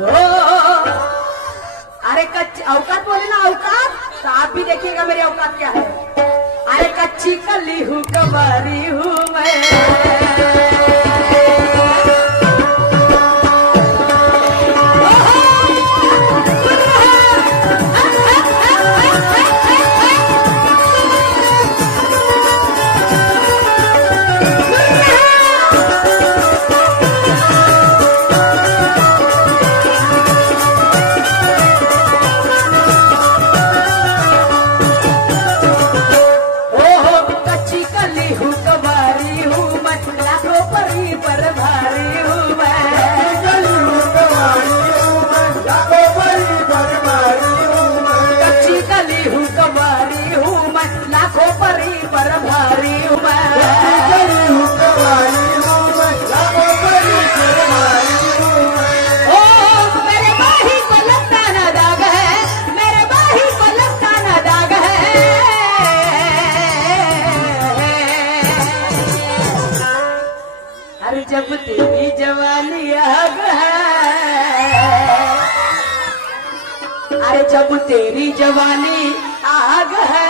हो अरे औकात बोले ना औकात, तो आप भी देखिएगा मेरी औकात क्या है। अरे कच्ची कली हूँ कबारी हूँ मैं, जब तेरी जवानी आग है, अरे जब तेरी जवानी आग है,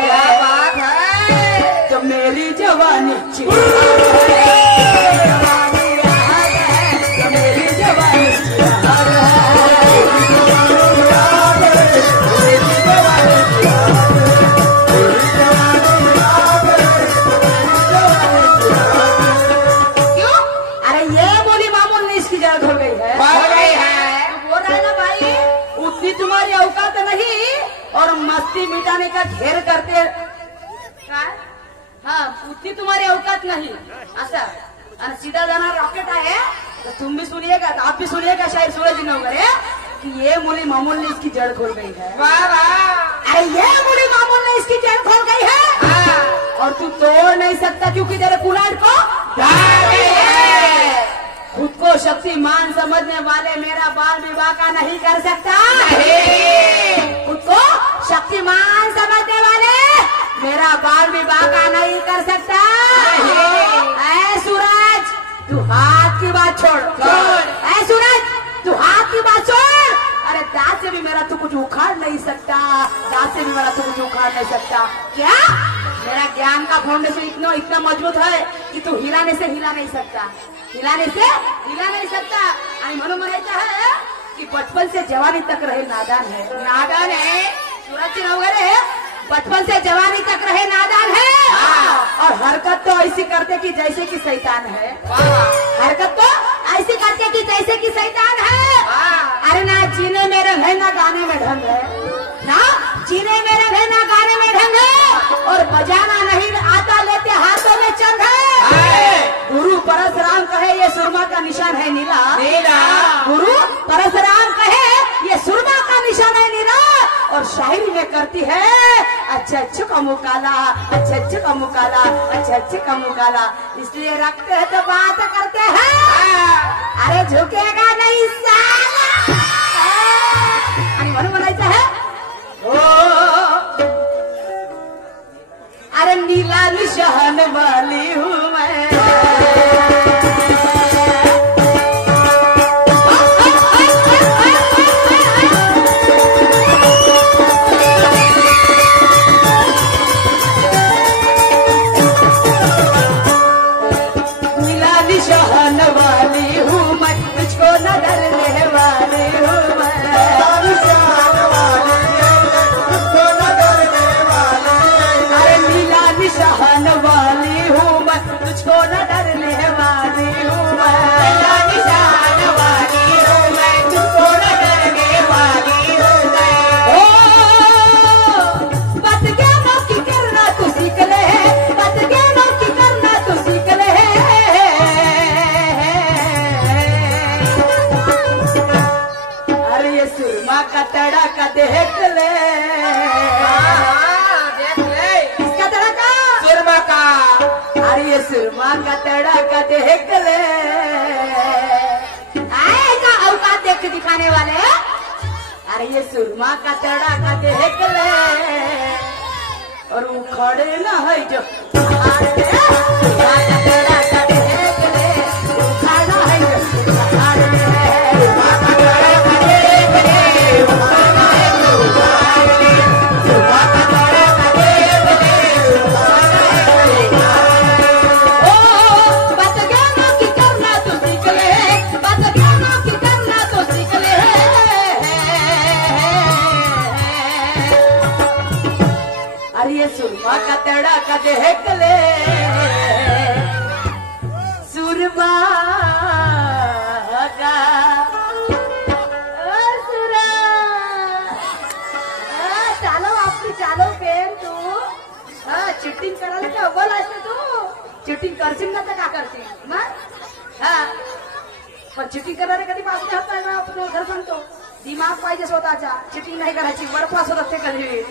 क्या बात है, जब मेरी जवानी चिराग है, जवानी आग है, जब मेरी जवानी चिराग है, मेरी जवानी चिराग है। तुम्हारी औकात नहीं और मस्ती मिटाने का घेर करते, हाँ उतनी तुम्हारी औकात नहीं। ऐसा सीधा जाना रॉकेट है तो तुम भी सुनिएगा, तो आप भी सुनिएगा शायद सूरज न करे कि ये मुली मामूल ने इसकी जड़ खोल गई है। वाह वाह, अरे ये मुली मामूल ने इसकी जड़ खोल गई है और तू तोड़ नहीं सकता क्योंकि तेरे कुलाट को खुद को शक्तिमान समझने वाले मेरा बाल विवाह का नहीं कर सकता, नहीं। खुद को शक्तिमान समझने वाले मेरा बाल विवाह का नहीं कर सकता, ऐ सूरज तू हाथ की बात छोड़, ऐ सूरज तू हाथ की बात छोड़। अरे दांत से भी मेरा तू कुछ उखाड़ नहीं सकता, दांत से भी मेरा तू कुछ उखाड़ नहीं सकता। क्या मेरा ज्ञान का फाउंडेशन इतना मजबूत है कि तू हिलाने से हिला नहीं सकता, हिलाने से हिला नहीं सकता। आणि म्हणून म्हणायचं है कि बचपन से जवानी तक रहे नादान है, नादान है। सूरज वगैरह बचपन से जवानी तक रहे नादान है और हरकत तो ऐसी करते कि जैसे कि शैतान है, हरकत तो ऐसी करते कि जैसे कि शैतान है। अरे ना जीने में रंग है ना गाने में ढंग है, ना जीने में रंग है ना गाने में ढंग है और बजाना नहीं आता लेते हाथों में चंग है। गुरु परशुराम कहे ये सुरमा का निशान है नीला, नीला। गुरु परशुराम कहे ये सुरमा का निशान है नीला और शायरी में करती है अच्छा अच्छा का मुकाला, अच्छा अच्छा का मुकाला, अच्छा अच्छा का मुकाला। इसलिए रखते हैं तो बात करते हैं, अरे झुकेगा नहीं साला। म्हणून म्हणायचं है अरे नीला निशान वाली हूँ मैं, नीला निशान वाली हूँ मैं, मुझको न डरने वाली हूँ मैं, निशान वाली हूँ मैं, तुझको न डरने वाली हूँ मैं, निशान वाली हूँ मैं, तुझको न डरने वाली हूँ मैं। ओ बत ज्ञानों की करना तू सीख ले, बत ज्ञानों की करना तू सीख ले। अरे ये सुरमा का तड़का देख ले, ये सुरमा का तड़का देख ले। आएगा औकात देख के दिखाने वाले, अरे ये सुरमा का तड़का देख ले और उखड़े न है जो सुरमा का तड़का देख ले, उखाड़ा है जो का तेड़ा का देहकले सुरमा का सुरा चालो आपकी चालो पेन तू चिटिंग करायला का बोलायचं तू चिटिंग करशील ना तर का करशील मग पण चिटिंग करणारे कधी पास होत नाही ना आपण खरं सांगतो दिमाग पाहिजे स्वतःचा चिटिंग नाही करायची वर पास होत असते कधी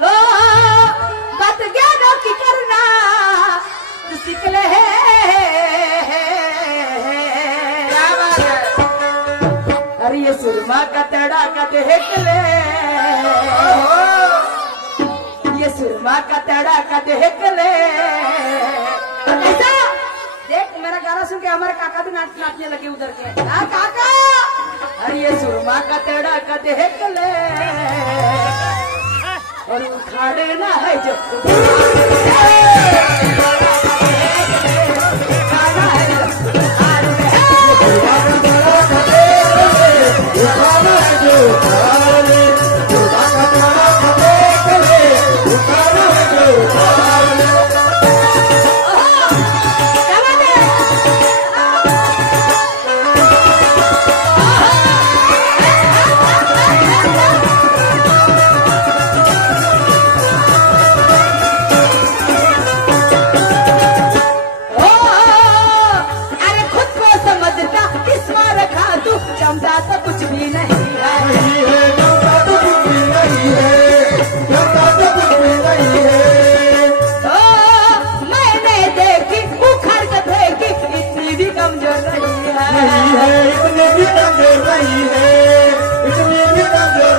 हो बात ज्ञान की करना सिकले अरे ये सुरमा का तड़ा का देहकले ये सुरमा का तड़ा का देहकले कैसा देख मेरा गाना सुन के हमारे काका भी नाचने लगे उधर के काका अरे ये सुरमा का तड़ा का देहकले और उखाड़े ना है जो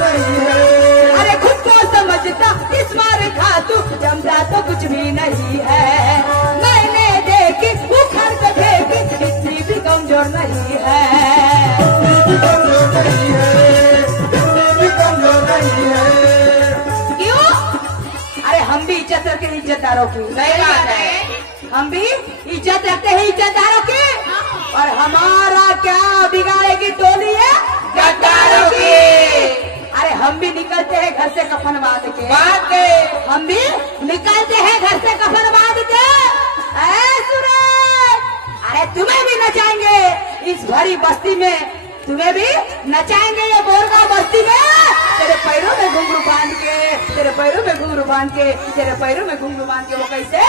अरे खुद को समझता इस मार खा तू जमता तो कुछ भी नहीं है मैंने देखी उखड़ के फेंकी इतनी भी कमजोर नहीं है क्यों अरे हम भी इज्जत रखते हैं इज्जतदारों की सही बात है हम भी इज्जत रखते हैं इज्जतदारों की और हमारा क्या बिगाड़ेगी टोली है गद्दारों की अरे हम भी निकलते हैं घर से कफन बांध के हम भी निकलते हैं घर से कफन बांध के अरे तुम्हें भी नचाएंगे इस भरी बस्ती में तुम्हें भी नचाएंगे ये बोरगा बस्ती में तेरे पैरों में घुंघरू बांध के तेरे पैरों में घुंघरू बांध के तेरे पैरों में घुंघरू बांध के वो कैसे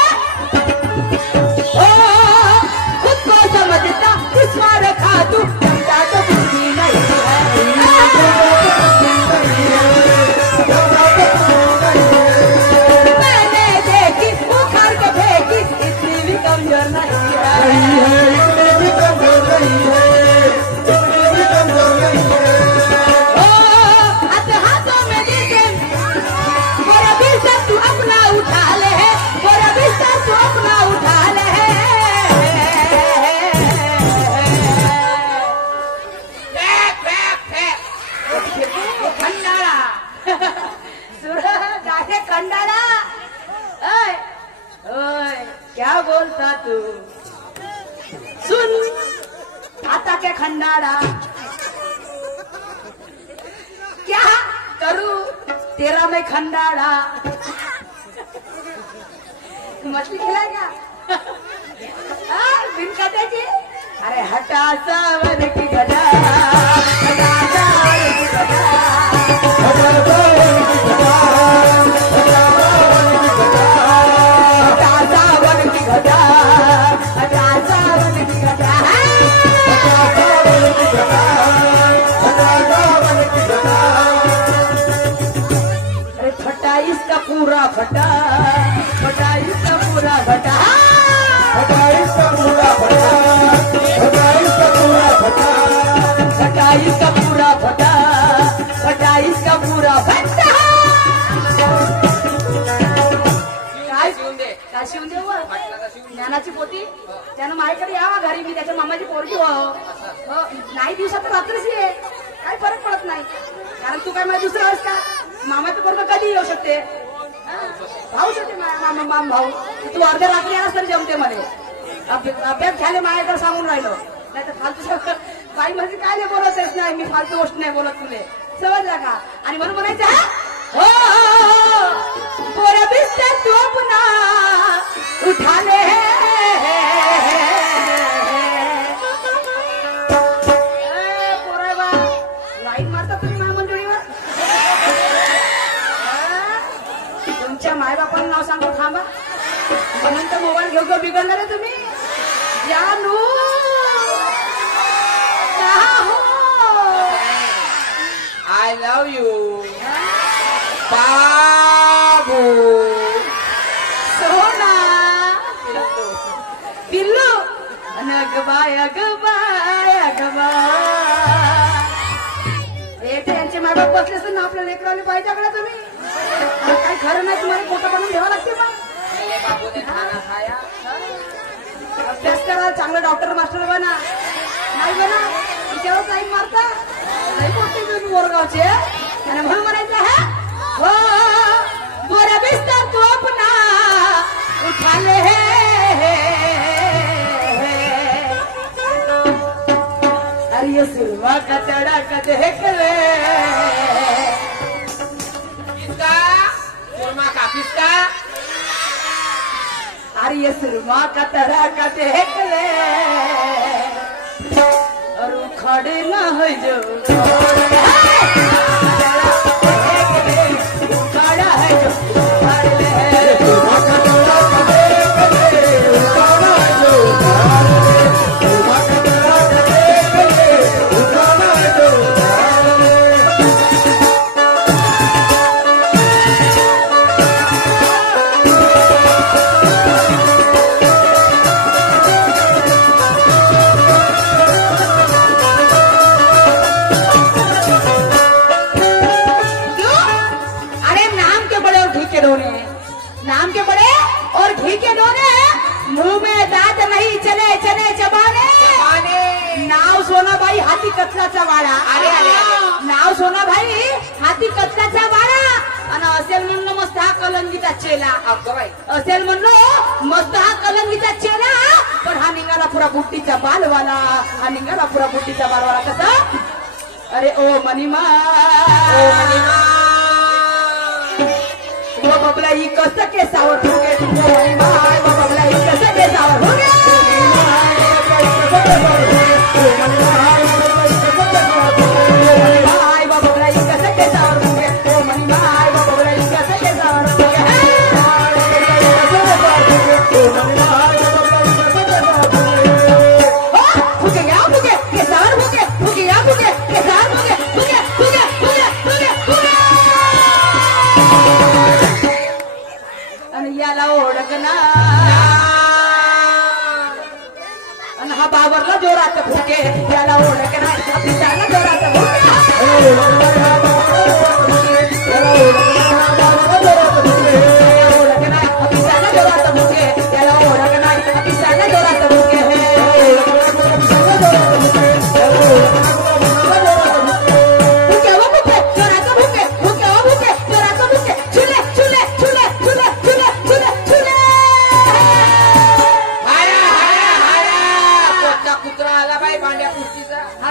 खुद को समझता इस मार खा तू जमता तो कुछ भी नहीं है मैंने देखी उखाड़ के फेंकी इतनी भी कमजोर नहीं है हाथों में देखे मेरा बिस्तर तू अपना उठा ले मेरा बिस्तर तू अपना उठा ले खंडाला क्या बोलता तू सुन आता के खंडाला क्या करूं तेरा मैं खंडाला मछली खिलाएगा बिन कहते जी अरे हटा सावर की गदा हटा सावर की गदा हटा सावर की गदा हटा सावर की गदा हटा सावर की गदा हटा सावर की गदा हटा सावर की गदा अरे फटा इसका पूरा फटा फटा इसका पूरा फटा फटा इसका पूरा फटा फटा इसका पूरा फटा फटा इसका पूरा फटा फटा इसका पूरा फटा काय शिवून देऊ ज्ञानाची पोती त्यानं माझ्याकडे यावा घरी मी त्याच्या मामाची पोरगी नाही दिवसात रात्रीच ये काय फरक पडत नाही कारण तू काय माझ्या दुसरा आहेस का मामाचं पोरग कधी येऊ शकते भाऊ शकते मामा माम भाऊ तू अर्ध्या रात्री आलास तरी जमते मध्ये अभ्यास झाले माझ्याकडे सांगून राहिलो नाही तर फालतू बाई म्हणजे काय नाही बोलत नाही मी फालतू गोष्ट नाही बोलत तुले समजला का आणि म्हणून म्हणायचं ओ पूरा बिस्तर तू अपना उठा ले लाईन मारता तुम्ही महामंडळीवर तुमच्या मायबापांना नाव सांगू थांबा म्हणून तर मोबाईल घेऊ घेऊ बिघडणार आहे तुम्ही जानू I love you. बाबू सोना पिल्लू अगबाय अगबाय अगबा येते यांचे मायबाप बसले असते ना आपल्या लेकराला पाहिजे कडे तुम्ही काही खरं नाही तुम्हाला फोटो बनवून घ्यावा लागते मग बाबूने खाना खाया. अभ्यास करा चांगलं डॉक्टर मास्टर बना नाही बना तिच्यावर लाईन मारता नाही बोलते तुम्ही मोरगावचे आणि म्हणून म्हणायचं है हो मोरा बिस्तर तू अपना उठा ले अरे ये सुरमा का तड़का देख ले किसका सुरमा का किसका अरे ये सुरमा का तड़का देख ले और खड़े न हो जो खड़ा है जो नाम के बड़े और घी के दोने मुंह में दांत नहीं चले चले चबाने नाव सोना भाई हाती कचराचा वाडा अरे अरे नाव सोना भाई हाती कचराचा वाडा आणि असेल म्हणलं मस्त हा कलंगीचा चेला अगं बाई असेल म्हणलो मस्त हा कलंगीचा चेला पण हा निघाला पुरा बुट्टीचा बालवाला हा निघाला पुरा बुट्टीचा बालवाला कसा अरे ओ मनीमा वो बबला ही कसं केसावर ठोके वो बबला ही कसं केसावर ठोके वो बबला ही कसं केसावर ठोके ओ मनी माय वो बबला ही कसं केसावर ठोके फुके या फुके केसावर फुके फुके या फुके केसावर फुके फुके फुके फुके फुके फुके याला ओळखना आणि हा बाबरला जोरात भुके याला ओळखना पिताला जोरात भुके ओळखना पिताला जोरात भुके याला ओळखना पिताला जोरात भुके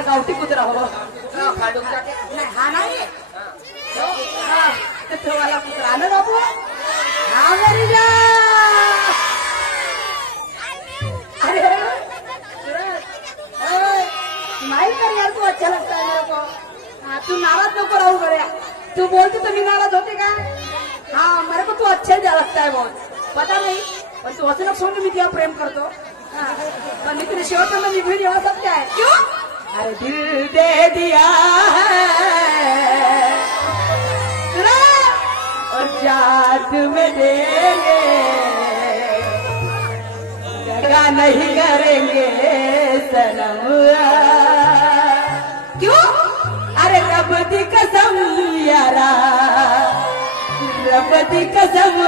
गावठी कुत्रा हो हा नाही वाला कुत्रा ना बाबू हा मेरी जा अरे नहीं कर यार तू अच्छा लगता है मेरे को हाँ तू नाराज नको रहू गया तू बोलती तो नहीं नाराज होते क्या हाँ मेरे को तू अच्छा लगता है बहुत पता नहीं पण तू असं नको समजू मी तुला प्रेम करतो पण मी तुला शेवटपर्यंत निघून येऊ सकता है क्यों अरे दिल दे दिया है और जात में देंगे जगह नहीं करेंगे सनम क्यों अरे रब दी कसम यारा रब दी कसम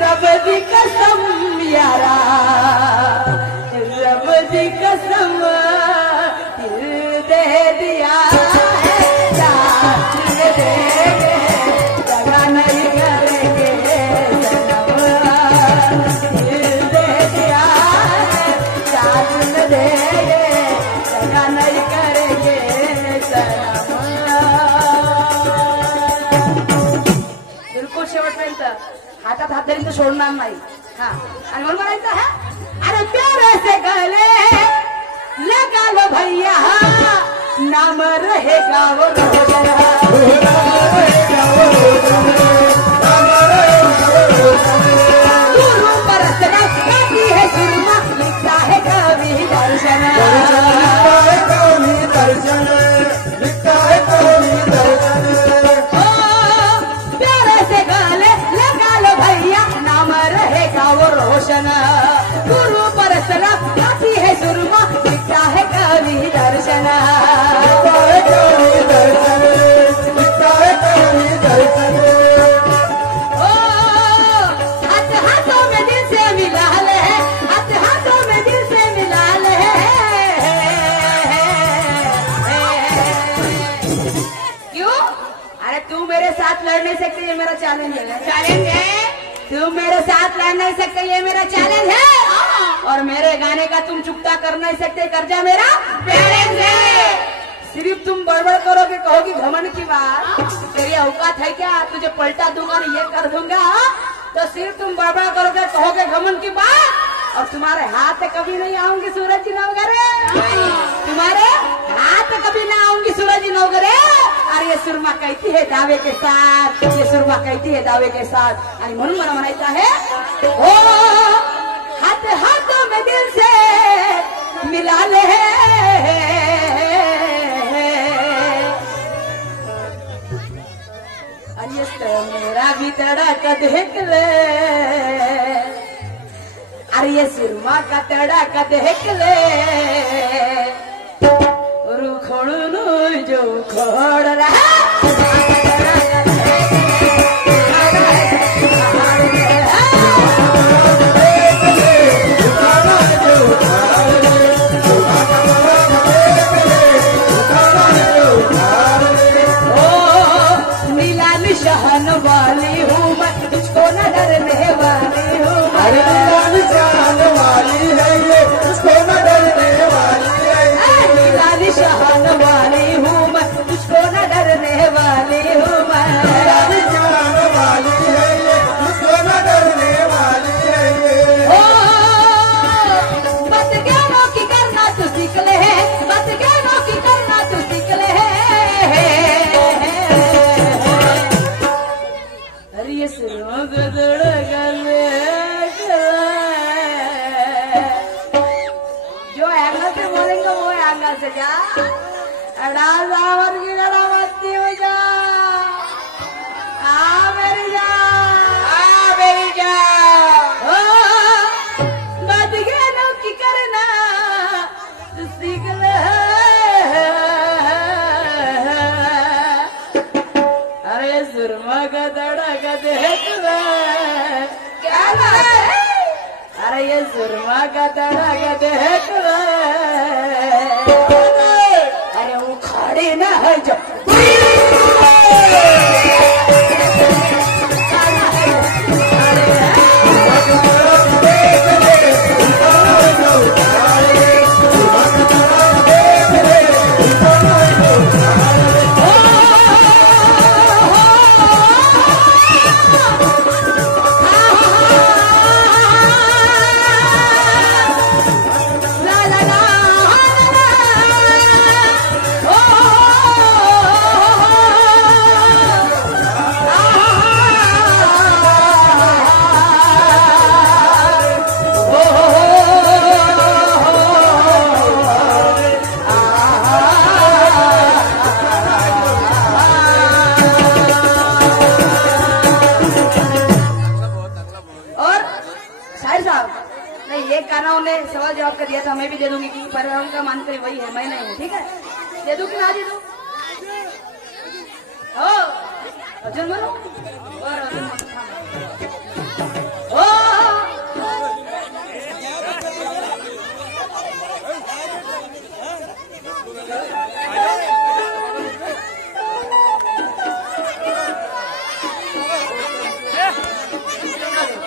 रब दी कसम यारा रब दी कसम दिल दे दिया है जात में देंगे जगह नहीं करेंगे सनम दिल दे दिया है जात में देंगे जगह नहीं करेंगे सनम वाजेपर्यंत हातात हात धरून तर सोडणार नाही. हा आणि म्हणून म्हणायचं हा, अरे प्यारे से गले लगा लो भैया नाम रहेगा वो रोशन. गुरु परसना गाती है सुरमा लिखता है कवि दर्शन. प्यारे से गले लगा लो भैया नाम रहेगा वो रोशन. गुरु परसना गाती है सुरमा लिखता है कवि दर्शन. हाथों में दिल से मिला ले, हाथों में दिल से मिला ले. क्यों? अरे तू मेरे साथ लड़ नहीं सकते, ये मेरा चैलेंज है. चैलेंज है, तू मेरे साथ लड़ नहीं सकते, ये मेरा चैलेंज है. और मेरे गाने का तुम चुकता कर नहीं सकते, कर जा मेरा चैलेंज है. सिर्फ तुम बड़बड़ करोगे, कहोगी घमंड की बात, तेरी औकात है क्या, तुझे पलटा दूंगा और ये कर दूंगा. तो सिर्फ तुम बड़बड़ करोगे, कहोगे घमंड की बात, और तुम्हारे हाथ कभी नहीं आऊंगी सूरज नवगरे. तुम्हारे हाथ कभी ना आऊंगी सूरज नवगरे. और ये सुरमा कहती है दावे के साथ, ये सुरमा कहती है दावे के साथ. आणि म्हणून मला म्हणायचं आहे, हो हाथों में दिल से मिला ले. अरे मेरा भी तड़क देख ले, अरे ये सुरमा का तड़क देख ले. रुखोड़ू जो खोड़ रहा शहन वाली हूँ मैं, तुझको न डरने वाली हूँ. अरे निशान वाली है ये, तुझको न डरने वाली है. शहन वाली हूँ मैं, तुझको न डरने वाली हूँ मैं. निशान वाली है ये, तुझको न डरने वाली है ये. ओ बत ज्ञानों की करना तू सीख ले, बत ज्ञानों की करना तू सीख ले. अरे ये सुनो जो एंगल से बोलेंगे वो एंगल से जा. अड़ा सावर की लड़ा मस्ती हो जा. मेरी जा, मेरी जान. बात ज्ञानों की करना तू सीख ले. अरे सुरमा का तड़क देख ले. क्या है? अरे ये सुरमा का तड़क देख ले. अरे वो खड़े न है जो सवाल जवाब कर दिया था. मैं भी दे दूंगी क्योंकि परिवार का मानकर वही है, मैं नहीं हूँ. ठीक है, दे दूं कि ना दे दूं? हो अर्जुन बोलो. और अर्जुन ओ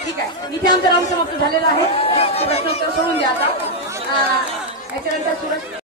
ठीक आहे, इथे आमचा राऊंड समाप्त झालेला आहे. प्रश्नोत्तर सोडून द्या आता. याच्यानंतर सूरज